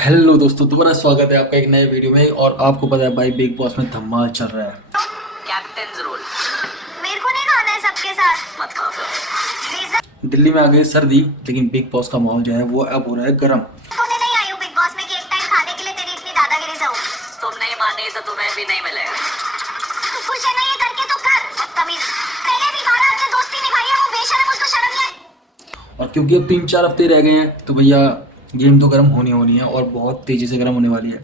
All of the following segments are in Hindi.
हेलो दोस्तों, दोबारा स्वागत है आपका एक नए वीडियो में। और आपको पता है भाई, बिग बॉस में धमाल चल रहा है। कैप्टन रोल मेरे को नहीं खाना है, सबके साथ मत खाओ फिर। दिल्ली में आ गई सर्दी, लेकिन बिग बॉस का माहौल जो है वो अब हो रहा है गर्म। तूने नहीं आई हूँ बिग बॉस में कि एक टाइम खाने के लिए तेरी इतनी दादागिरी से हूँ। तुम नहीं मानेगी तो तुम्हें भी नहीं मिलेगा। तू खुश है नहीं है करके तो कर, बदतमीज। पहले भी खाना अपने दोस्ती निभाई है, वो बेशर्म, उसको शर्म नहीं आई। और क्योंकि अब 3-4 हफ्ते रह गए हैं तो भैया गेम तो गर्म होनी है और बहुत तेजी से गर्म होने वाली है।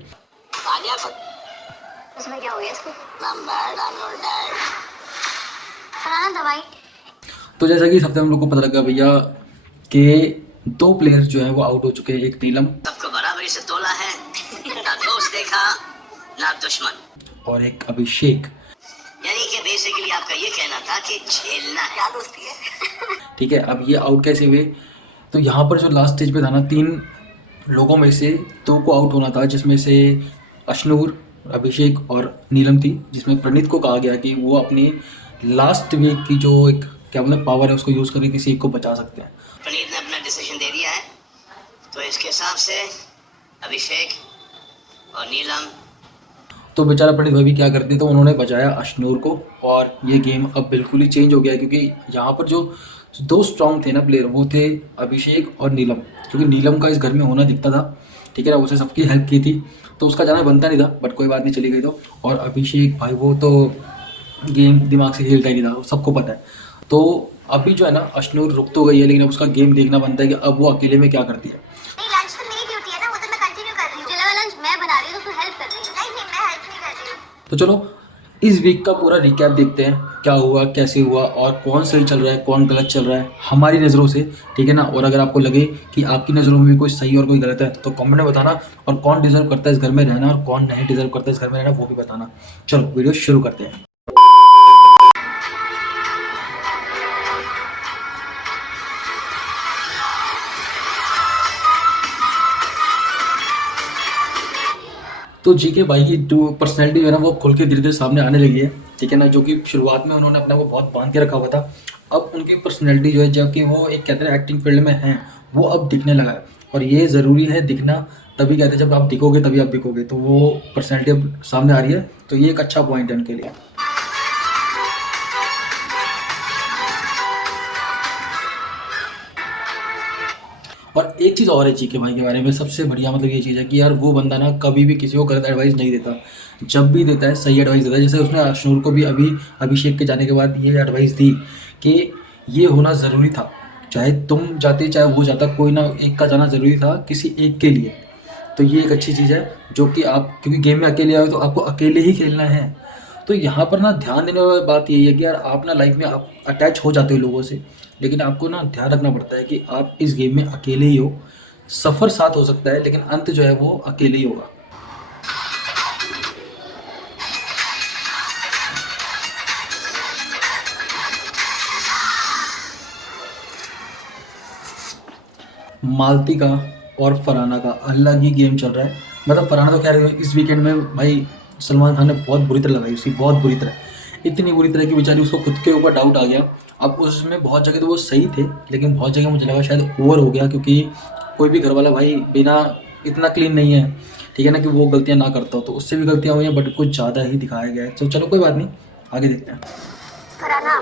उसमें क्या हो गया इसको? कराना दवाई। तो जैसा कि इस हफ्ते हम लोग को पता लगा भैया कि 2 प्लेयर्स जो है वो आउट हो चुके हैं। एक नीलम सबको बराबरी से तोला है। ना दोस्त देखा ना दुश्मन। और एक अभिषेक। यानी कि बेसिकली आपका ये कहना था कि झेलना है। क्या दोस्ती है? ठीक है, अब ये आउट कैसे हुए? तो यहाँ पर जो लास्ट स्टेज पे था ना, 3 लोगों में से 2 को आउट होना था, जिसमें से अशनूर, अभिषेक और नीलम थी। जिसमें प्रणीत को कहा गया कि वो अपनी लास्ट वीक की जो एक क्या बोलते पावर है उसको यूज़ करके किसी एक को बचा सकते हैं। प्रणीत ने अपना डिसीजन दे दिया है, तो इसके हिसाब से अभिषेक और नीलम। तो बेचारा प्रणीत भाई भी क्या करते, तो उन्होंने बचाया अशनूर को। और ये गेम अब बिल्कुल ही चेंज हो गया है, क्योंकि यहाँ पर जो 2 स्ट्रॉन्ग थे ना प्लेयर, वो थे अभिषेक और नीलम। क्योंकि नीलम का इस घर में होना दिखता था, ठीक है ना, उसने सबकी हेल्प की थी, तो उसका जाना बनता नहीं था, बट कोई बात नहीं, चली गई। तो और अभिषेक भाई वो तो गेम दिमाग से हिलता ही नहीं था, वो सबको पता है। तो अभी जो है ना, अशनूर रुक तो गई है, लेकिन अब उसका गेम देखना बनता है कि अब वो अकेले में क्या करती है। नहीं, लंच तो मेरी ड्यूटी है ना, वो तो मैं कंटिन्यू कर रही हूँ। चलो लंच मैं बना रही हूँ, तो हेल्प कर रही हूँ। नहीं नहीं, मैं हेल्प नहीं कर रही हूँ। तो चलो इस वीक का पूरा रिकैप देखते हैं, क्या हुआ, कैसे हुआ और कौन सही चल रहा है, कौन गलत चल रहा है हमारी नज़रों से, ठीक है ना। और अगर आपको लगे कि आपकी नज़रों में भी कोई सही और कोई गलत है तो कमेंट में बताना। और कौन डिजर्व करता है इस घर में रहना और कौन नहीं डिजर्व करता है इस घर में रहना, वो भी बताना। चलो वीडियो शुरू करते हैं। तो जीके भाई की जो पर्सनैलिटी है ना, वो खुल के धीरे धीरे सामने आने लगी है, ठीक है ना। जो कि शुरुआत में उन्होंने अपने को बहुत बांध के रखा हुआ था, अब उनकी पर्सनैलिटी जो है, जबकि वो एक कहते हैं एक्टिंग फील्ड में हैं, वो अब दिखने लगा है। और ये ज़रूरी है दिखना, तभी कहते हैं जब आप दिखोगे तभी आप बिकोगे। तो वो पर्सनैलिटी अब सामने आ रही है, तो ये एक अच्छा पॉइंट है उनके लिए। और एक चीज़ और है जीके भाई के बारे में, सबसे बढ़िया मतलब ये चीज़ है कि यार वो बंदा ना कभी भी किसी को गलत एडवाइस नहीं देता। जब भी देता है सही एडवाइस देता है। जैसे उसने अशनूर को भी अभी अभिषेक के जाने के बाद ये एडवाइस दी कि ये होना ज़रूरी था, चाहे तुम जाते चाहे वो जाता, कोई ना एक का जाना ज़रूरी था किसी एक के लिए। तो ये एक अच्छी चीज़ है, जो कि आप क्योंकि गेम में अकेले आए तो आपको अकेले ही खेलना है। तो यहाँ पर ना ध्यान देने वाली बात यही है कि यार आप ना लाइफ में आप अटैच हो जाते हो लोगों से, लेकिन आपको ना ध्यान रखना पड़ता है कि आप इस गेम में अकेले ही हो। सफ़र साथ हो सकता है, लेकिन अंत जो है वो अकेले ही होगा। मालती का और फरहाना का अलग ही गेम चल रहा है। मतलब फरहाना तो खैर इस वीकेंड में भाई सलमान खान ने बहुत बुरी तरह लगाई उसकी, बहुत बुरी तरह, इतनी बुरी तरह कि बेचारी उसको खुद के ऊपर डाउट आ गया। अब उसमें बहुत जगह तो वो सही थे, लेकिन बहुत जगह मुझे लगा शायद ओवर हो गया, क्योंकि कोई भी घर वाला भाई बिना इतना क्लीन नहीं है, ठीक है ना, कि वो गलतियाँ ना करता हो। तो उससे भी गलतियाँ हुई हैं, बट कुछ ज़्यादा ही दिखाया गया है। तो चलो कोई बात नहीं, आगे देखते हैं। कराना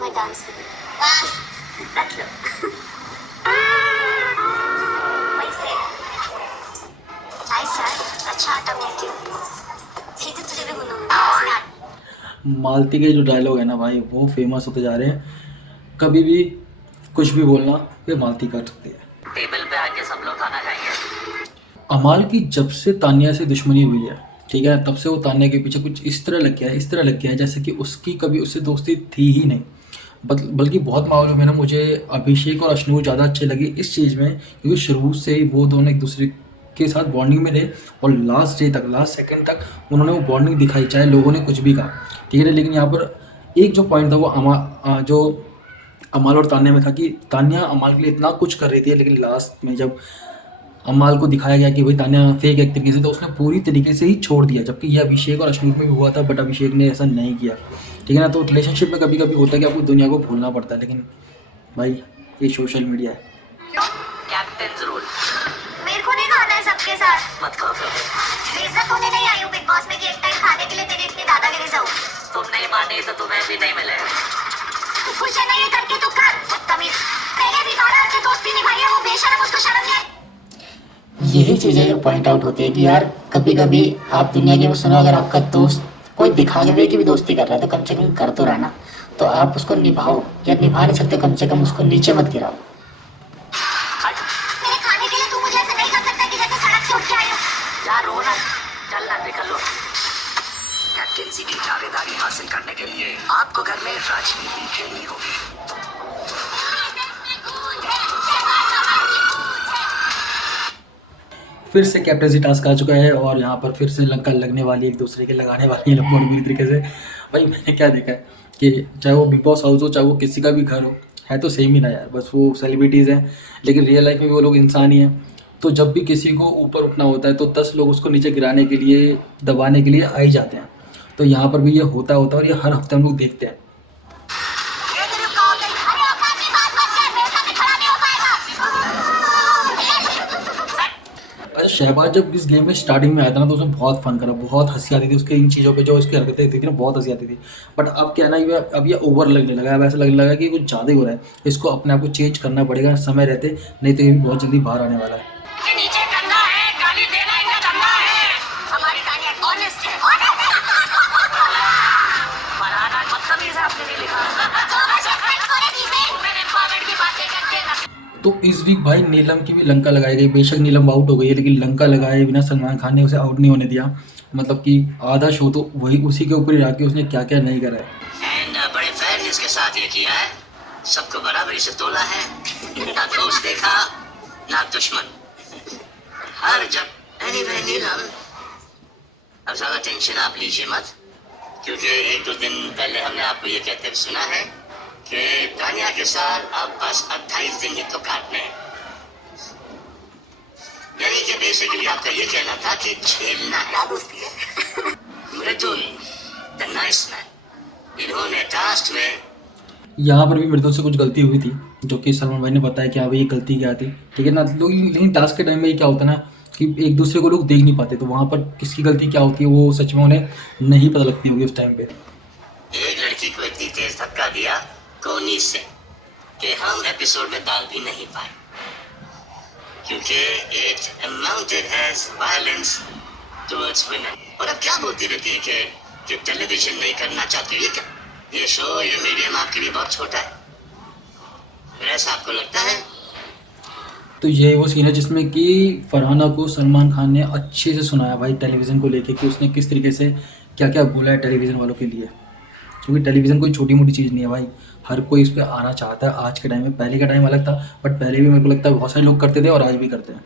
मैं डांस करूँ। पैसे अच्छा आटा मिलती हूँ। सीधे तुझे भी गुनूं मालती के जो डायलॉग है ना भाई, वो फेमस होते जा रहे हैं। कभी भी कुछ भी बोलना ये मालती कर सकती है। टेबल पे आके सब लोग खाना खाएंगे। अमाल की जब से तानिया से दुश्मनी हुई है, ठीक है, तब से वो तानिया के पीछे कुछ इस तरह लग गया है, इस तरह लग गया है जैसे कि उसकी कभी उससे दोस्ती थी ही नहीं। बल्कि बहुत मामलों में ना मुझे अभिषेक और अशनूर ज़्यादा अच्छे लगे इस चीज़ में, क्योंकि शुरू से ही वो दोनों एक दूसरे के साथ बॉन्डिंग में थे। और लास्ट डे तक, लास्ट सेकंड तक उन्होंने वो बॉन्डिंग दिखाई, चाहे लोगों ने कुछ भी कहा, ठीक है। लेकिन यहाँ पर एक जो पॉइंट था वो जो अमाल और तान्या में था, कि तान्या अमाल के लिए इतना कुछ कर रही थी, लेकिन लास्ट में जब अमाल को दिखाया गया कि भाई तान्या फेक एक तरीके से, तो उसने पूरी तरीके से ही छोड़ दिया। जबकि ये अभिषेक और अश्विन में भी हुआ था, बट अभिषेक ने ऐसा नहीं किया, ठीक है ना। तो रिलेशनशिप में कभी कभी होता है कि आपको दुनिया को भूलना पड़ता है, लेकिन भाई ये सोशल मीडिया है। कैप्टन रूल मेरे को नहीं खाना है सबके साथ। मत खाओ फिर। बेइज्जत होने नहीं आई हूँ बिग बॉस में कि एक टाइम खाने के लिए तेरी इतनी दादागिरी जाऊँ। तुम नहीं माने तो तुम्हें भी नहीं मिलेगा। तू खुश है नहीं करके तो कर। बदतमीज। पहले भी बारह से दोस्ती निभाई है वो बेशर्म, उसको शर्म नहीं आई। यही चीजें जो पॉइंट आउट होती है कि यार कभी कभी आप दुनिया की वो सुनो, अगर आपका दोस्त कोई दिखाने हुए की भी दोस्ती कर रहा है तो कम से कम कर तो रहा ना, तो आप उसको निभाओ, या निभा नहीं सकते कम से कम उसको नीचे मत गिराओ। मेरे खाने के लिए तू मुझे ऐसे नहीं कर सकता कि जैसे सड़क से उठ के आई हो। जा रो ना, चल ना निकल लो। कैप्टेंसी की दावेदारी हासिल करने के लिए आपको घर में राजनीति खेलनी होगी। फिर से कैप्टनसी टास्क आ चुका है और यहाँ पर फिर से लंका लगने वाली, एक दूसरे के लगाने वाली है लोग बहुत बुरी तरीके से। भाई मैंने क्या देखा है कि चाहे वो बिग बॉस हाउस हो, चाहे वो किसी का भी घर हो, है तो सेम ही ना यार, बस वो सेलिब्रिटीज़ हैं लेकिन रियल लाइफ में भी वो लोग इंसान ही हैं। तो जब भी किसी को ऊपर उठना होता है तो 10 लोग उसको नीचे गिराने के लिए, दबाने के लिए आ ही जाते हैं। तो यहाँ पर भी ये होता है और ये हर हफ्ते हम लोग देखते हैं। ये तेरी औकात है। अरे औकात की बात मत कर, मेरे सामने खड़ा नहीं हो पाएगा। अरे शहबाज जब इस गेम में स्टार्टिंग में आया था ना तो उसने बहुत फन करा, बहुत हंसी आती थी उसके इन चीज़ों पे, जो इसकी हरकतें थी ना बहुत हंसी आती थी। बट अब क्या है ना, अब ये ओवर लगने लगा है, अब ऐसा लगने लगा कि कुछ ज़्यादा ही हो रहा है। इसको अपने आप को चेंज करना पड़ेगा समय रहते, नहीं तो ये भी बहुत जल्दी बाहर आने वाला है। ये नीचे करना है, गाली देना इनका धंधा है। हमारी तानिया ऑनेस्ट है। फरहाना बदतमीज है, आपने नहीं लिखा। मैंने एम्पावरमेंट की बातें करके ना। तो इस वीक भाई नीलम की भी लंका लगाई गई। बेशक नीलम आउट हो गई है लेकिन लंका लगाए बिना सलमान खान ने उसे आउट नहीं होने दिया। मतलब कि आधा शो तो वही उसी के ऊपर ही रहा कि उसने क्या क्या नहीं करा है। एंड बड़े फेयरनेस के साथ ये किया है, सबको बराबरी से तोला है, ना दोस्त देखा ना दुश्मन। हर जब एनीवे नीलम, अब ज्यादा टेंशन आप लीजिए मत, क्योंकि 1-2 दिन पहले हमने आपको ये कहते हुए सुना है कि तानिया के साथ अब बस 28 दिन ही तो काटने हैं। यानी कि बेसिकली आपका ये कहना था कि झेलना है दोस्ती है। मृदुल द नाइस मैन, इन्होंने टास्क में यहाँ पर भी मृदुल से कुछ गलती हुई थी जो कि सलमान भाई ने बताया कि हाँ भाई ये गलती क्या थी, ठीक है ना। लोग लेकिन टास्क के टाइम में ये क्या होता है ना कि एक दूसरे को लोग देख नहीं पाते, तो वहाँ पर किसकी गलती क्या होती है वो सच में उन्हें नहीं पता लगती होगी उस टाइम पे। एक लड़की को इतनी तेज धक्का दिया कोनी से कि हम एपिसोड में डाल भी नहीं पाए, क्योंकि it amounted as violence towards women. और अब क्या बोलती रहती है कि टेलीविजन नहीं करना चाहती, ये क्या, ये शो, ये मीडियम आपके लिए बहुत छोटा है, ऐसा आपको लगता है? तो ये वो सीन है जिसमें कि फरहाना को सलमान खान ने अच्छे से सुनाया भाई टेलीविज़न को लेके कि उसने किस तरीके से क्या क्या बोला है टेलीविज़न वालों के लिए, क्योंकि टेलीविज़न कोई छोटी मोटी चीज़ नहीं है भाई, हर कोई इस पर आना चाहता है आज के टाइम में। पहले का टाइम अलग था, बट पहले भी मेरे को लगता है बहुत सारे लोग करते थे और आज भी करते हैं।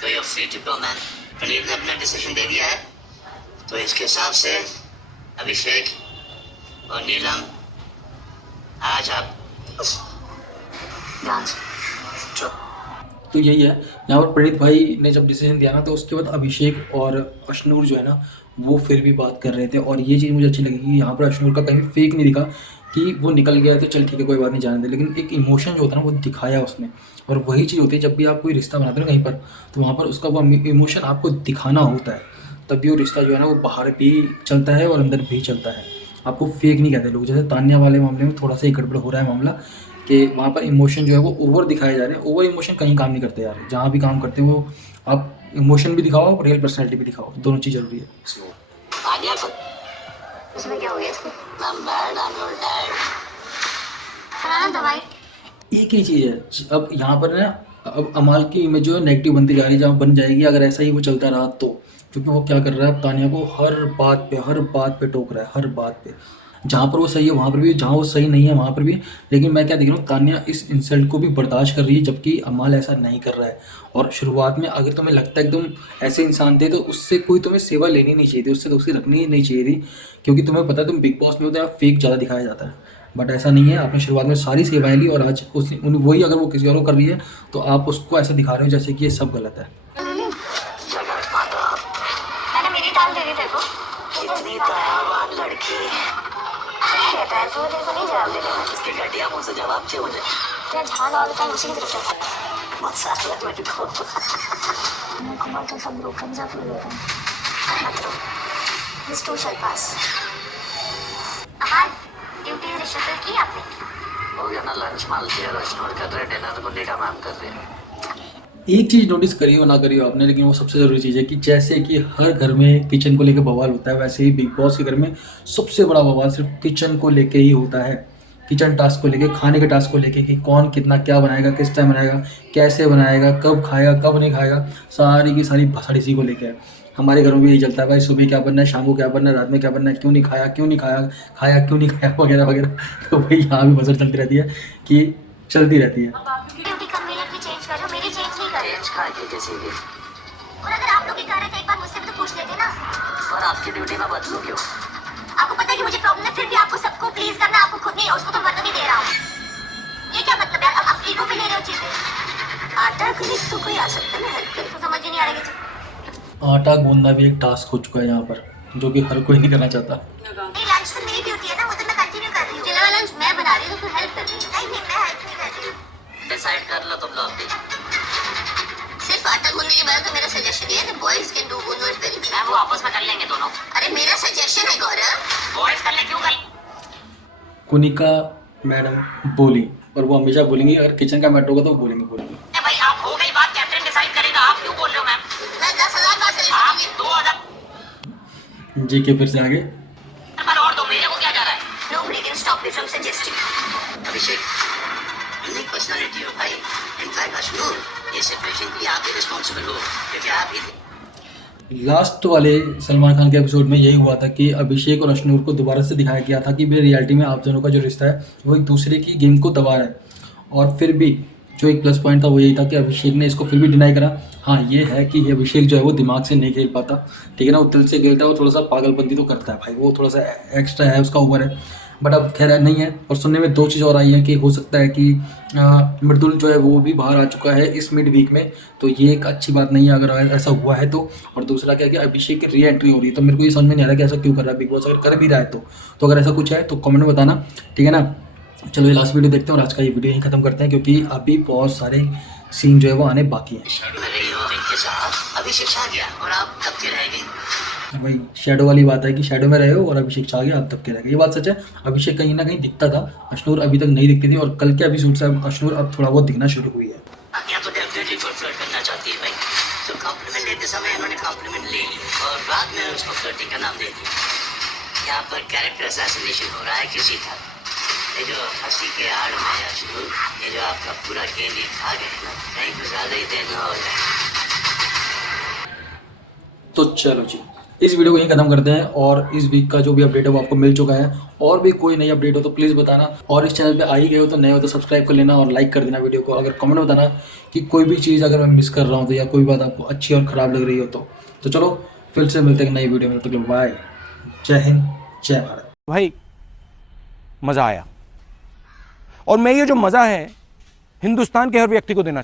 तो ये फ्री टू गो मैन, प्रणीत ने अपना डिसीजन दे दिया है, तो इसके हिसाब से अभिषेक और नीलम आज आप ध्यान से तो यही है, यहाँ पर प्रणीत भाई ने जब डिसीजन दिया ना तो उसके बाद अभिषेक और अशनूर जो है ना वो फिर भी बात कर रहे थे। और ये चीज़ मुझे अच्छी लगी कि यहाँ पर अशनूर का कहीं फेक नहीं दिखा कि वो निकल गया तो चल ठीक है कोई बात नहीं जाने दे, लेकिन एक इमोशन जो होता है ना वो दिखाया उसने। और वही चीज़ होती है जब भी आप कोई रिश्ता बनाते हो ना कहीं पर, तो वहाँ पर उसका वो इमोशन आपको दिखाना होता है, तभी वो रिश्ता जो है ना वो बाहर भी चलता है और अंदर भी चलता है। आपको फेक नहीं कहते लोग। जैसे तान्या वाले मामले में थोड़ा सा ही गड़बड़ हो रहा है मामला कि वहाँ पर इमोशन जो है वो ओवर दिखाए जा रहे हैं। ओवर इमोशन कहीं काम नहीं करते यार, जहाँ भी काम करते हैं वो आप इमोशन भी दिखाओ और रियल पर्सनैलिटी भी दिखाओ, दोनों चीज़ जरूरी है। आलिया को उसमें क्या हो गया इसको? I'm bad, I'm your dad. हाँ दवाई। एक ही चीज़ है, अब यहाँ पर ना अब अमाल की इमेज जो है नेगेटिव बनती जा रही है, जहाँ बन जाएगी अगर ऐसा ही वो चलता रहा तो। क्योंकि वो क्या कर रहा है, तानिया को हर बात पे टोक रहा है, हर बात पे। जहाँ पर वो सही है वहाँ पर भी, जहाँ वो सही नहीं है वहाँ पर भी। लेकिन मैं क्या देख रहा हूँ, तानिया इस इंसल्ट को भी बर्दाश्त कर रही है, जबकि अमाल ऐसा नहीं कर रहा है। और शुरुआत में अगर तुम्हें लगता है एकदम ऐसे इंसान थे तो उससे कोई तुम्हें सेवा लेनी नहीं चाहिए थी, उससे दोस्ती रखनी ही नहीं चाहिए थी, क्योंकि तुम्हें पता है तुम बिग बॉस में होते हैं फेक ज़्यादा दिखाया जाता है। बट ऐसा नहीं है, आपने शुरुआत में सारी सेवाएं ली और आज वही अगर वो किसी और को कर रही है तो आप उसको ऐसा दिखा रहे हो जैसे कि ये सब गलत है। मैंने मेरी टाल दे दी तेरे को। इतनी दयावान लड़की, कहता है वो तेरे को नहीं जवाब देगा। इसके घटिया मुंह से जवाब चाहिए मुझे। तेरा ध्यान ऑल द टाइम उसी की तरफ रहता है। बहुत साफ लग मैं देखो मैं कमर तो सब ब्रोकन सा फील होता है। मत रो, this too shall pass. Aman, duty reshuffle की आपने? हो गया ना, लंच माल किया, रेस्टोरेंट कर रहे, डिनर को लेकर मैम कर रहे हैं। एक चीज़ नोटिस करी हो ना करी हो आपने, लेकिन वो सबसे ज़रूरी चीज़ है कि जैसे कि हर घर में किचन को लेकर बवाल होता है, वैसे ही बिग बॉस के घर में सबसे बड़ा बवाल सिर्फ किचन को लेके ही होता है। किचन टास्क को लेके, खाने के टास्क को लेके कि कौन कितना क्या बनाएगा, किस टाइम बनाएगा, कैसे बनाएगा, कब खाएगा, कब नहीं खाएगा, सारी की सारी भसड़ इसी को लेके है। हमारे घरों में यही चलता है भाई, सुबह क्या बनना है, शाम को क्या बनना है, रात में क्या बनना है, क्यों नहीं खाया, क्यों नहीं खाया, खाया क्यों नहीं खाया, वगैरह वगैरह। तो भाई यहाँ भी भसड़ चलती रहती है कि चलती रहती है। ड्यूटी कन्वीनियंटली चेंज कर रहे हो, मेरी चेंज नहीं कर रहे हो। चेंज खा के किसी भी, और अगर आप लोग ही कर रहे थे एक बार मुझसे भी तो पूछ लेते ना। और आपकी ड्यूटी में बदलू क्यों? आपको पता है कि मुझे प्रॉब्लम है, फिर भी आपको सबको प्लीज करना, आपको खुद नहीं, उसको तो मतलब ही दे रहा हूँ। ये क्या मतलब है? अब आप ईगो पे ले रहे हो चीजें। आटा खरीद तो कोई आ सकता है ना हेल्प कर, तो समझ ही नहीं आ रहा है। आटा गूंदना भी एक टास्क हो चुका है यहाँ पर, जो कि हर कोई नहीं करना चाहता। नहीं, लंच तो मेरी ड्यूटी है ना, वो तो मैं कंटिन्यू कर रही हूँ। जिला लंच मैं बना रही हूँ तो हेल्प कर रही हूँ। नहीं मैं हेल्प नहीं कर रही हूँ। डिसाइड कर लो तुम लोग भी। सिर्फ आटा गूंदने के बाद तो मेरा सजेशन ये है कि boys can do good work very ma'am वो आपस में कर लेंगे दोनों। अरे मेरा सजेशन है गौरव। बॉयज कर ले, क्यों कर? कुनिका मैडम बोली, और वो हमेशा बोलेंगी, अगर किचन का मैटर होगा तो वो बोलेंगे। भाई आप हो गई बात, कैप्टन डिसाइड करेगा, आप क्यों बोल रहे हो मैम? मैं 10,000 बार सजेशन आप दूंगी। 2000 जी के फिर से आगे। पर और दो, मेरे को क्या जा रहा है? Nobody can stop me from suggesting. Abhishek unique personality हो भाई। इनफैक्ट अशनूर, ये सिचुएशन के लिए आप ही रिस्पॉन्सिबल हो, क्योंकि आप ही लास्ट वाले सलमान खान के एपिसोड में यही हुआ था कि अभिषेक और अशनूर को दोबारा से दिखाया गया था कि भाई रियलिटी में आप दोनों का जो रिश्ता है वो एक दूसरे की गेम को दबा रहा है। और फिर भी जो एक प्लस पॉइंट था वो यही था कि अभिषेक ने इसको फिर भी डिनाई करा। हाँ ये है कि ये अभिषेक जो है वो दिमाग से नहीं खेल पाता, ठीक है ना, वो दिल से खेलता है, वो थोड़ा सा पागलपंती तो करता है भाई, वो थोड़ा सा एक्स्ट्रा है, उसका ओवर है। बट अब खैर नहीं है। और सुनने में दो चीज़ और आई हैं कि हो सकता है कि मृदुल जो है वो भी बाहर आ चुका है इस मिड वीक में, तो ये एक अच्छी बात नहीं है अगर ऐसा हुआ है तो। और दूसरा क्या है कि अभिषेक की री एंट्री हो रही है, तो मेरे को ये समझ में नहीं आ रहा कि ऐसा क्यों कर रहा है बिग बॉस। अगर कर भी रहा है तो अगर ऐसा कुछ है तो कमेंट में बताना, ठीक है ना। चलो ये लास्ट वीडियो देखते हैं और आज का ये वीडियो यहीं खत्म करते हैं, क्योंकि अभी बहुत सारे सीन जो है वो आने बाकी हैं। शैडो में रही हो इनके साथ, अभिषेक छा गया और आप तब के रह गए। वही शैडो वाली बात है कि शैडो में रहे हो और अभिषेक छा गया, आप तब के रह गए। ये बात सच है। अभिषेक कहीं ना कहीं दिखता था, अशनूर अभी तक नहीं दिखती थी, और कल के एपिसोड से अशनूर अब थोड़ा बहुत दिखना शुरू हुई है। या तो डेफिनेटली फुलफिल करना चाहती है भाई, तो कॉम्प्लीमेंट लेते समय इन्होंने कॉम्प्लीमेंट ले ली और बाद में उसको फ्लर्टिंग का नाम दे दिया। यहाँ पर कैरेक्टर असैसिनेशन हो रहा है किसी का। ये जो हंसी के आड़ में अशनूर, ये जो आपका पूरा गेम ये खा गए ना, कहीं कुछ ज़्यादा ही देर न हो जाए। तो चलो जी इस वीडियो को यहीं खत्म करते हैं, और इस वीक का जो भी अपडेट है वो आपको मिल चुका है। और भी कोई नई अपडेट हो तो प्लीज़ बताना, और इस चैनल पे आ ही गए हो तो नए हो तो सब्सक्राइब कर लेना और लाइक कर देना वीडियो को। अगर कमेंट में बताना कि कोई भी चीज़ अगर मैं मिस कर रहा हूँ तो, या कोई बात आपको अच्छी और ख़राब लग रही हो तो चलो फिर से मिलते हैं नई वीडियो में। तो बाय, जय हिंद, जय भारत। भाई मज़ा आया, और मैं ये जो मज़ा है हिंदुस्तान के हर व्यक्ति को देना